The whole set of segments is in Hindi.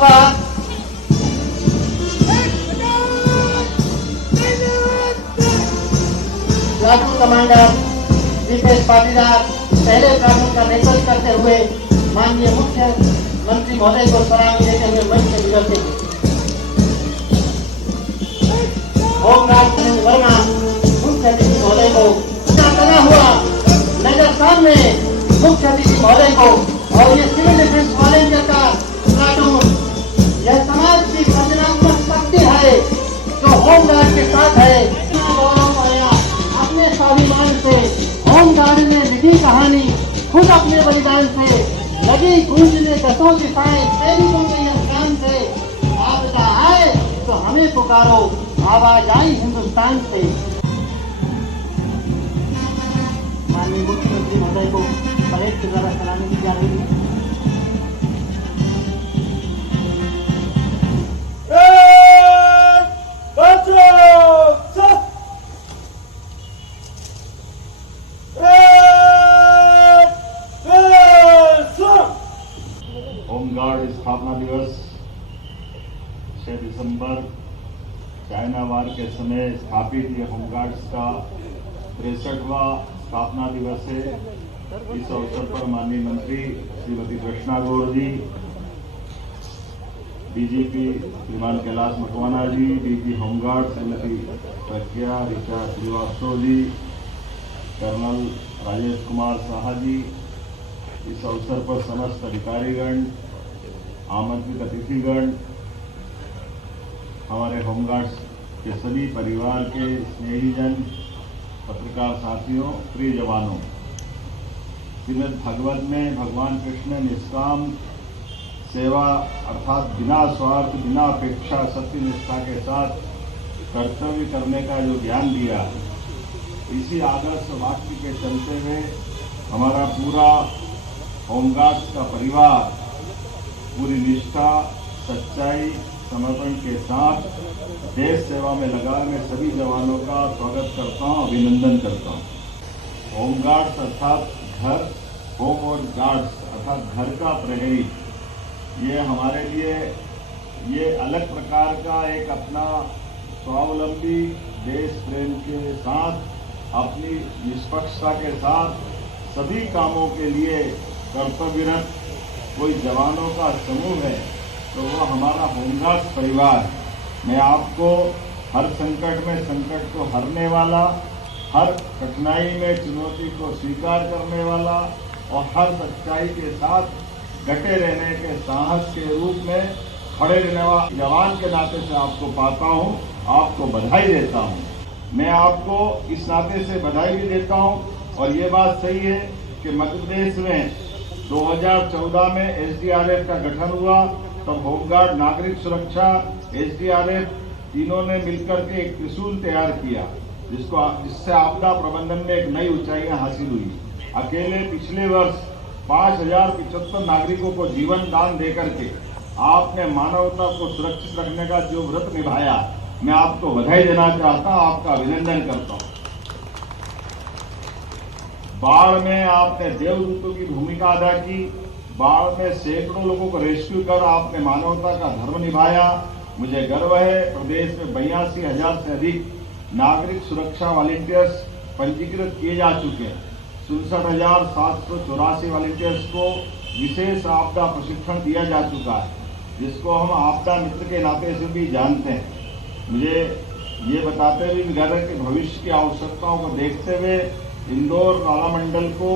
स्वाहा। प्लाटून कमांडर दीपेश पाटीदार पहले प्लाटून का नेतृत्व करते हुए माननीय मुख्यमंत्री महोदय को सलामी देते हुए मंच से गुजरते हैं। होमगार्ड सुनील वर्मा मुख्य अतिथि महोदय को तना हुआ नजर सामने मुख्य अतिथि महोदय को, और ये सिविल डिफेंस वॉलेंटियर का प्लाटून यह समाज की सृजनात्मक शक्ति है जो होमगार्ड के साथ है। गौरव पाया अपने स्वाभिमान से, होमगार्ड ने लिखी कहानी खुद अपने बलिदान से, लगी गूंजने दसों दिशाएं सैनिकों के योगदान से। आपदा आए तो हमें पुकारो, आवाज आई हिंदुस्तान से। माननीय मुख्यमंत्री महोदय को परेड के द्वारा सलामी दी जा रही है। होमगार्ड स्थापना दिवस 6 दिसंबर चाइना वार के समय स्थापित ये होमगार्ड्स का 63वां स्थापना दिवस है। इस अवसर पर माननीय मंत्री श्रीमती कृष्णा गौर जी, डीजीपी श्रीमान कैलाश मकवाना जी, डीजी होमगार्ड श्रीमती प्रज्ञा ऋचा श्रीवास्तव जी, कर्नल राजेश कुमार साहा जी, इस अवसर पर समस्त अधिकारीगण, आमंत्रित अतिथिगण, हमारे होमगार्ड्स के सभी परिवार के स्नेहीजन, पत्रकार साथियों, प्रिय जवानों, श्रीमद् भागवत में भगवान कृष्ण ने निष्काम सेवा अर्थात बिना स्वार्थ, बिना अपेक्षा, सत्य निष्ठा के साथ कर्तव्य करने का जो ज्ञान दिया, इसी आदर्श वाक्य के चलते हुए हमारा पूरा होमगार्ड्स का परिवार पूरी निष्ठा, सच्चाई, समर्पण के साथ देश सेवा में लगा। मैं सभी जवानों का स्वागत करता हूं, अभिनंदन करता हूं। होमगार्ड्स अर्थात घर, होम और गार्ड्स अर्थात घर का प्रहरी, ये हमारे लिए ये अलग प्रकार का एक अपना स्वावलंबी देश प्रेम के साथ, अपनी निष्पक्षता के साथ सभी कामों के लिए कर्तव्यरत कोई जवानों का समूह है, तो वो हमारा होमगार्ड्स परिवार है। मैं आपको हर संकट में संकट को हरने वाला, हर कठिनाई में चुनौती को स्वीकार करने वाला और हर सच्चाई के साथ डटे रहने के साहस के रूप में खड़े रहने वाला जवान के नाते से आपको पाता हूं, आपको बधाई देता हूं। मैं आपको इस नाते से बधाई भी देता हूं। और ये बात सही है कि मध्य प्रदेश में 2014 में एसडीआरएफ का गठन हुआ, तब होमगार्ड, नागरिक सुरक्षा, एसडीआरएफ तीनों ने मिलकर के एक त्रिशूल तैयार किया, जिससे आपदा प्रबंधन में एक नई ऊंचाइयां हासिल हुई। अकेले पिछले वर्ष 5075 नागरिकों को जीवन दान देकर के आपने मानवता को सुरक्षित रखने का जो व्रत निभाया, मैं आपको बधाई देना चाहता हूं, आपका अभिनंदन करता हूं। बाढ़ में आपने देवदूतों की भूमिका अदा की। बाढ़ में सैकड़ों लोगों को रेस्क्यू कर आपने मानवता का धर्म निभाया। मुझे गर्व है, प्रदेश में 82,000 से अधिक नागरिक सुरक्षा वॉलंटियर्स पंजीकृत किए जा चुके हैं। 67,784 वॉलंटियर्स को विशेष आपदा प्रशिक्षण दिया जा चुका है, जिसको हम आपदा मित्र के नाते से भी जानते हैं। मुझे ये बताते हुए गर्व है कि भविष्य की आवश्यकताओं को देखते हुए इंदौर नाला मंडल को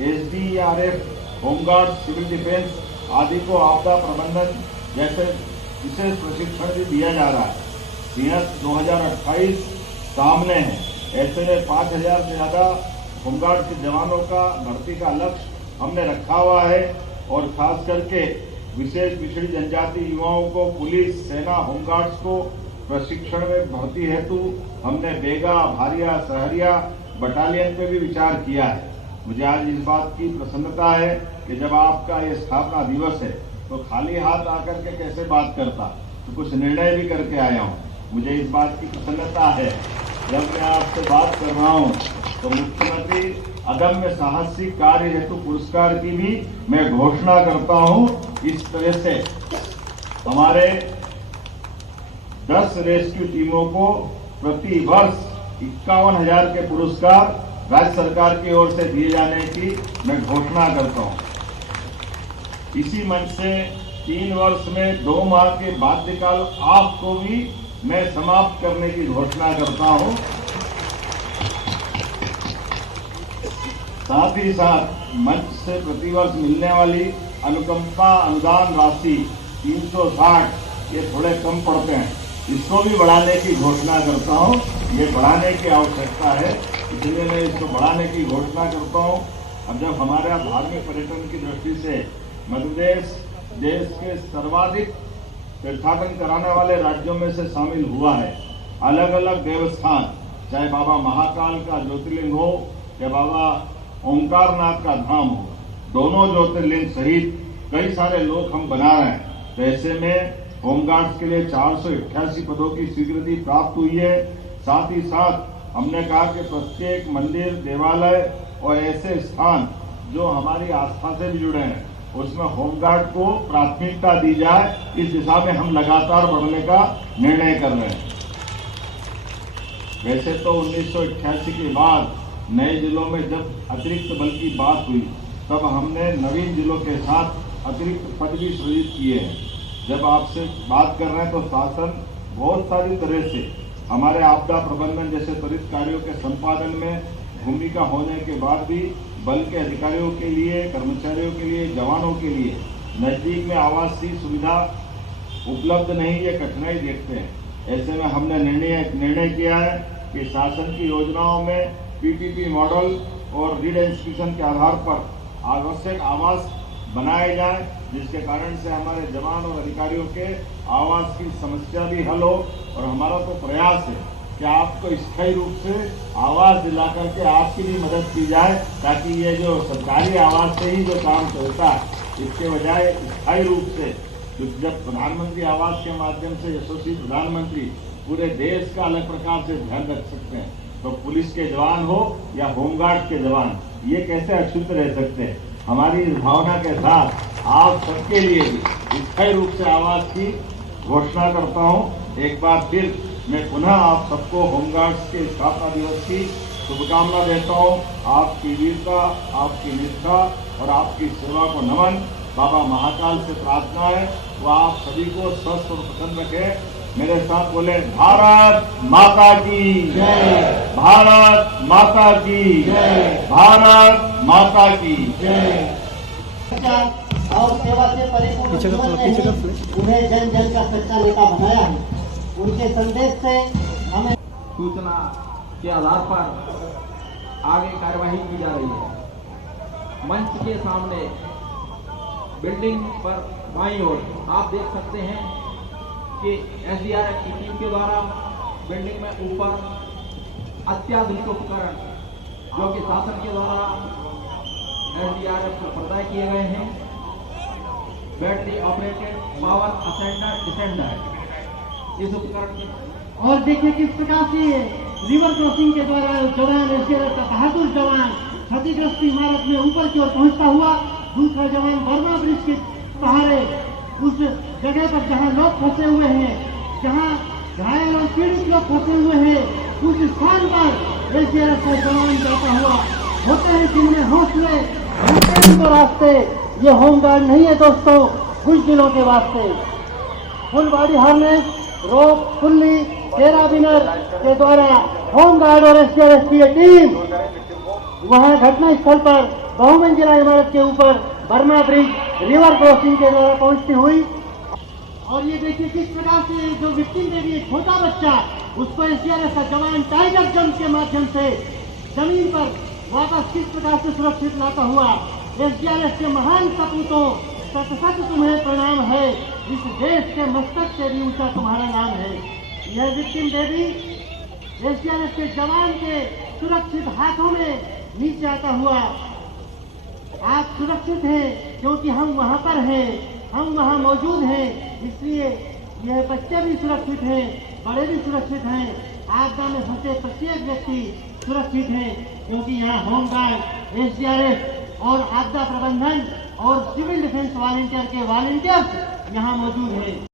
एसडीआरएफ, होमगार्ड, सिविल डिफेंस आदि को आपदा प्रबंधन जैसे विशेष प्रशिक्षण भी दिया जा रहा है। सीएस 2028 सामने है, ऐसे में 5,000 से ज्यादा होमगार्ड के जवानों का भर्ती का लक्ष्य हमने रखा हुआ है। और खास करके विशेष पिछड़ी जनजाति युवाओं को पुलिस, सेना, होमगार्ड्स को प्रशिक्षण में भर्ती हेतु हमने बेगा, भारिया, सहरिया बटालियन पे भी विचार किया है। मुझे आज इस बात की प्रसन्नता है कि जब आपका ये स्थापना दिवस है तो खाली हाथ आकर के कैसे बात करता, तो कुछ निर्णय भी करके आया हूँ। मुझे इस बात की प्रसन्नता है, जब मैं आपसे बात कर रहा हूँ तो मुख्यमंत्री अदम्य साहसिक कार्य हेतु पुरस्कार की भी मैं घोषणा करता हूँ। इस तरह से हमारे 10 रेस्क्यू टीमों को प्रति वर्ष 51,000 के पुरस्कार राज्य सरकार की ओर से दिए जाने की मैं घोषणा करता हूं। इसी मंच से 3 वर्ष में 2 माह के बाध्यकाल ऑफ को भी मैं समाप्त करने की घोषणा करता हूं। साथ ही साथ मंच से प्रतिवर्ष मिलने वाली अनुकंपा अनुदान राशि 360 ये थोड़े कम पड़ते हैं, इसको भी बढ़ाने की घोषणा करता हूं। ये बढ़ाने की आवश्यकता है, इसलिए मैं इसको बढ़ाने की घोषणा करता हूं। अब जब हमारे धार्मिक पर्यटन की दृष्टि से मध्य प्रदेश देश के सर्वाधिक तीर्थाटन कराने वाले राज्यों में से शामिल हुआ है। अलग अलग देवस्थान, चाहे बाबा महाकाल का ज्योतिर्लिंग हो या बाबा ओंकारनाथ का धाम हो, दोनों ज्योतिर्लिंग सहित कई सारे लोग हम बना रहे हैं। तो ऐसे में होमगार्ड्स के लिए 488 पदों की स्वीकृति प्राप्त हुई है। साथ ही साथ हमने कहा कि प्रत्येक मंदिर, देवालय और ऐसे स्थान जो हमारी आस्था से भी जुड़े हैं उसमें होमगार्ड को प्राथमिकता दी जाए। इस दिशा में हम लगातार बढ़ने का निर्णय कर रहे हैं। वैसे तो 1988 के बाद नए जिलों में जब अतिरिक्त बल की बात हुई तब हमने नवीन जिलों के साथ अतिरिक्त पद भी सृजित किए हैं। जब आपसे बात कर रहे हैं तो शासन बहुत सारी तरह से हमारे आपदा प्रबंधन जैसे त्वरित कार्यों के संपादन में भूमिका होने के बाद भी बल के अधिकारियों के लिए, कर्मचारियों के लिए, जवानों के लिए नजदीक में आवासीय सुविधा उपलब्ध नहीं, ये कठिनाई देखते हैं। ऐसे में हमने निर्णय किया है कि शासन की योजनाओं में पीपीपी मॉडल और रीडेंसिफिकेशन के आधार पर आवश्यक आवास बनाए जाए, जिसके कारण से हमारे जवान और अधिकारियों के आवास की समस्या भी हल हो। और हमारा तो प्रयास है कि आपको स्थायी रूप से आवास दिला करके आपकी भी मदद की जाए, ताकि ये जो सरकारी आवास से ही जो काम चलता है इसके बजाय स्थायी रूप से, क्योंकि जब प्रधानमंत्री आवास के माध्यम से यशस्वी प्रधानमंत्री पूरे देश का अलग प्रकार से ध्यान रख सकते हैं, तो पुलिस के जवान हो या होमगार्ड के जवान ये कैसे अछूत रह सकते हैं। हमारी इस भावना के साथ आप सबके लिए भी स्थायी रूप से आवास की घोषणा करता हूं। एक बार फिर मैं पुनः आप सबको होमगार्ड्स के स्थापना दिवस की शुभकामना देता हूं। आपकी वीरता, आपकी निष्ठा और आपकी सेवा को नमन। बाबा महाकाल से प्रार्थना है वह आप सभी को स्वस्थ और प्रसन्न रखे। मेरे साथ बोले, भारत माता की जय, भारत माता की जय, भारत माता की जय। और सेवा से परिपूर्ण जीवन में उन्हें जन जन का सच्चा नेता बनाया है। उनके संदेश से हमें सूचना के आधार पर आगे कार्यवाही की जा रही है। मंच के सामने बिल्डिंग पर बाईं ओर आप देख सकते हैं कि एसडीआरएफ की टीम के द्वारा बिल्डिंग में ऊपर अत्याधुनिक उपकरण जो कि शासन के द्वारा एसडीआरएफ को प्रदान किए गए हैं, battery operated power ascender descender, इस उपकरण के। और देखिए किस प्रकार से रिवर क्रॉसिंग के द्वारा जवान एसडीआरएफ का बहादुर जवान क्षतिग्रस्त इमारत में ऊपर की ओर पहुंचता हुआ, दूसरा जवान बर्मा ब्रिज के सहारे उस जगह पर जहां लोग फंसे हुए हैं, जहां घायल और पीड़ित लोग फंसे हुए हैं, उस स्थान पर एसडीआरएफ का जवान जाता हुआ होते हैं जिनमें हौसले तो रास्ते। ये होमगार्ड नहीं है दोस्तों, कुछ दिनों के वास्ते फुल बॉडी हार्नेस, रोप, फुल्ली, कैराबिनर के द्वारा होमगार्ड और एसडीआरएफ की टीम वहां घटना स्थल पर बहुमंजिला इमारत के ऊपर बर्मा ब्रिज रिवर क्रॉसिंग के द्वारा पहुंचती हुई। और ये देखिए किस प्रकार से जो विक्टिम बेबी एक छोटा बच्चा, उसको एसडीआरएफ का जवान टाइगर जंप के माध्यम से जमीन पर वापस किस प्रकार से सुरक्षित लाता हुआ। एसडीआरएफ के महान सपूतों, सत सत तुम्हें प्रणाम है, इस देश के मस्तक से भी ऊंचा तुम्हारा नाम है। यह विक्टिम बेबी एसडीआरएफ के जवान के सुरक्षित हाथों में नीचे आता हुआ। आप सुरक्षित हैं क्योंकि हम वहां पर हैं, हम वहां मौजूद हैं, इसलिए यह बच्चे भी सुरक्षित हैं, बड़े भी सुरक्षित हैं। आपदा में फंसे प्रत्येक व्यक्ति सुरक्षित है क्योंकि यहाँ होमगार्ड, एसडीआरएफ और आपदा प्रबंधन और सिविल डिफेंस वॉलंटियर के वॉलंटियर्स यहाँ मौजूद हैं।